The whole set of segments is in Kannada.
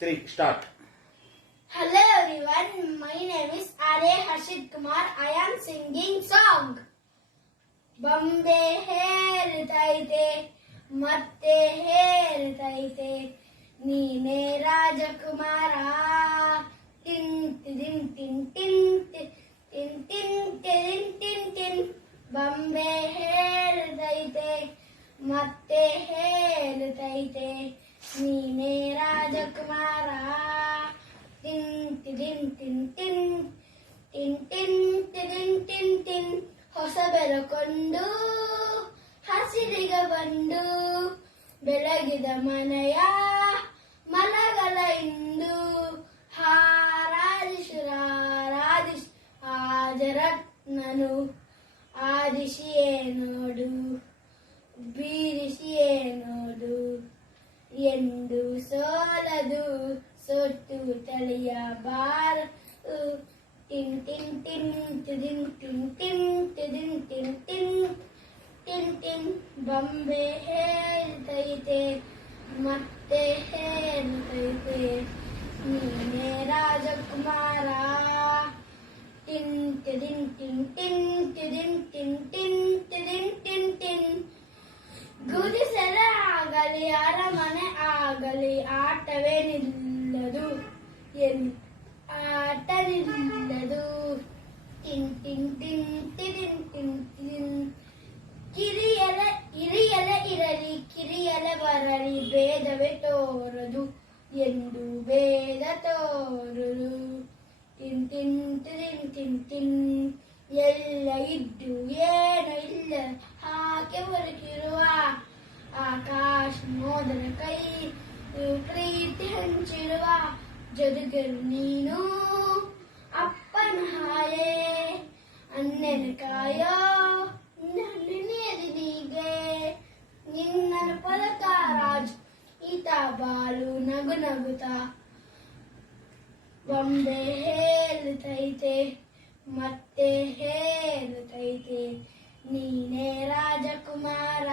3, start. Hello everyone, my name is R.A. Harshit Kumar. I am singing song. Bambe hertaite, matte hertaite, neene Rajakumara. Tin tin tin tin tin tin tin tin tin tin. Bambe hertaite, matte hertaite, neene Rajakumara. Tin tin tin tin tin tin tin tin tin. ಹೊಸ ಬೆಳಕೊಂಡು ಹಸಿರಿಗ ಬಂದು ಬೆಳಗಿದ ಮನೆಯ ಮನಗಳ ಇಂದು ಹಾರಾದಿಸುರಾರಾದಿಸ್ ಆಜರತ್ನನು ಆದಿಶಿಯೇ ನೋಡು ಬೀರಿಸಿಯೇ ನೋಡು ಎಂದು ಸೋಲದು ಸೊಟ್ಟು ತಳಿಯಬಾರ tin tin tin tin tin tin tin tin tin tin tin Bambe ಹೇಳ್ತೈತೆ ಮತ್ತೆ ಹೇಳ್ತೈತೆ ನೀನೇ ರಾಜಕುಮಾರ tin tin tin tin tin tin tin tin tin tin ಗುಡಿಸಲ ಆಗಲಿ ಅರಮನೆ ಆಗಲಿ ಆಟವೇ ನಿಲ್ಲದು ಎಲ್ಲಿ ಆಟ ನಿಲ್ಲದು ಟಿನ್ ಟಿನ್ ಟಿನ್ ಟಿನ್ ಟಿನ್ ಟಿನ್ ಹಿರಿಯಲ ಇರಲಿ ಕಿರಿಯಲ ಬರಲಿ ಭೇದವೇ ತೋರದು ಎಂದು ಭೇದ ತೋರದು ಟಿನ್ ಟಿನ್ ಟಿನ್ ಟಿನ್ ಟಿನ್ ಎಲ್ಲ ಇದ್ದು ಏನು ಇಲ್ಲ ಹಾಗೆ ಬದುಕಿರುವ ಆಕಾಶ ಮೋದರ ಕೈ ಪ್ರೀತಿ ಹಂಚಿರುವ ಜೊತೆಗರು ನೀನು ಅಪ್ಪನ ಹಾಯೇ ಅನ್ನನ ಕಾಯೋ ನೀಗೆ ನಿನ್ನನ ಪಲಕ ರಾಜ್ ಈತ ಬಾಳು ನಗು ನಗುತ್ತ ಬೊಂಬೆ ಹೇಳುತ್ತೈತೆ ಮತ್ತೆ ಹೇಳುತ್ತೈತೆ ನೀನೇ ರಾಜಕುಮಾರ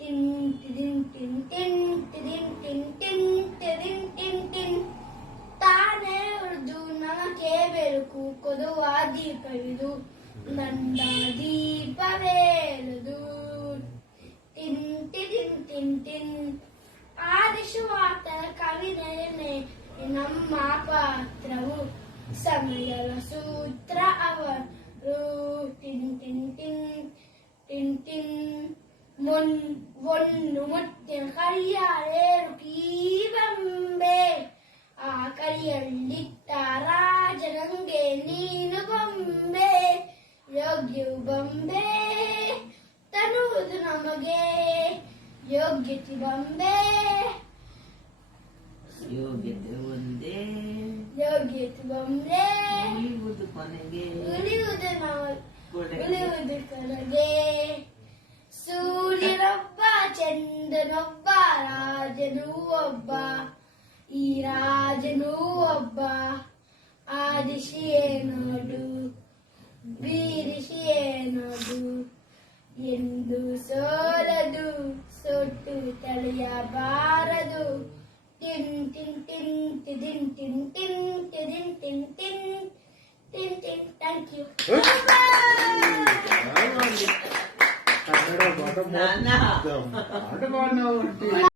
ಟಿನ್ ಟಿನ್ ಟಿನ್ ಟಿನ್ ಟಿನ್ ಟಿನ್ ಟಿನ್ ಟಿನ್ ಟಿನ್ ಟಿನ್ ತಾನೇ ಉಳಿದು ನಮಗೆ ಬೆಳಕು ಕೊಡುವ ದೀಪವಿದು ನನ್ನ ದೀಪವೇಲದು ಟಿನ್ ಟಿನ್ ಟಿನ್ ಟಿನ್ ಆದಿಶುವಾತನ ಕವಿನೆಯೇ ನಮ್ಮ ಪಾತ್ರವು ಸಮಯದ ಸೂತ್ರ ಅವರು ಟಿನ್ ಟಿನ್ ಟಿನ್ ಟಿನ್ ಟಿನ್ ಒಂದು ಮುತ್ತಿನ ಕರಿಯಾರೇರು ಬೊಂಬೆ ಆ ಕರಿಯಲ್ಲಿಟ್ಟ ರಾಜನಂಗೆ ನೀನು ಬೊಂಬೆ ಯೋಗ್ಯವು ಬೊಂಬೆ ತರುವುದು ನಮಗೆ ಯೋಗ್ಯತೆ ಬೊಂಬೆ ಯೋಗ್ಯತೆ ಒಂದೇ ಯೋಗ್ಯತೆ ಬೊಂಬೆ ಉಳಿಯುವುದು ಕೊನೆಗೆ ಉಳಿಯುವುದು ಉಳಿಯುವುದು ಕೊನೆಗೆ ಸೂರ್ಯನೊಬ್ಬ ಚಂದ್ರನೊಬ್ಬ ರಾಜನೂ ಒಬ್ಬ ಈ ರಾಜನೂ ಒಬ್ಬ ಆದಿಶಿಯೇ ನೋಡು ಬೀರಿಸಿಯೇ ನೋಡು ಎಂದು ಸೋಲದು ಸೊಟ್ಟು ತಳೆಯಬಾರದು ಟಿನ್ ಟಿನ್ ಟಿನ್ ಟಿನ್ ಟಿನ್ ಟಿನ್ ಟಿನ್ ಟಿನ್ ಟಿನ್ ಟಿನ್ ಟಿನ್ ಥ್ಯಾಂಕ್ ಯು ಕನ್ನಡ ಪಾಠ